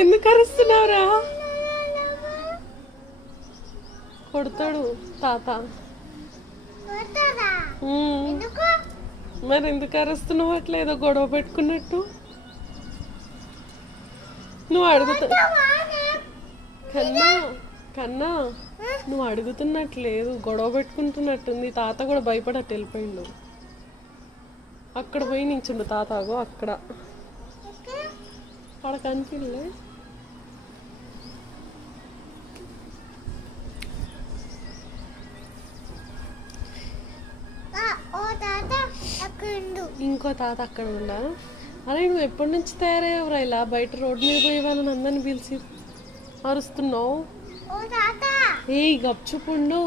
ఎందుకు అరుస్తున్నావురా? కొడతాడు తాత. మరి ఎందుకు అరుస్తున్నావు అట్లా ఏదో గొడవ పెట్టుకున్నట్టు? నువ్వు కన్నా కన్నా నువ్వు అడుగుతున్నట్లేదు, గొడవ పెట్టుకుంటున్నట్టుంది. తాత కూడా భయపడట్టు వెళ్ళిపోయిండు. అక్కడ పోయి నించుండు తాతాగో అక్కడ. అక్కడ కనిపిల్లే. ఇంకో తాత అక్కడ ఉండా? అరే నువ్వు ఎప్పటి నుంచి తయారయ్యావురా ఇలా? బయట రోడ్డు మీద పోయే వాళ్ళని అందరిని పిలిచి అరుస్తున్నావు. ఏ గప్చుపుండు.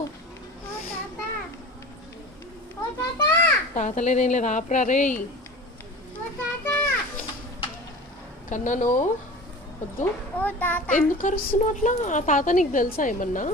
తాత లేదేం లేదు, ఆపరా రే. కన్నాను వద్దు. ఎందుకు అరుస్తున్నావు అట్లా? ఆ తాత నీకు తెలుసా ఏమన్నా?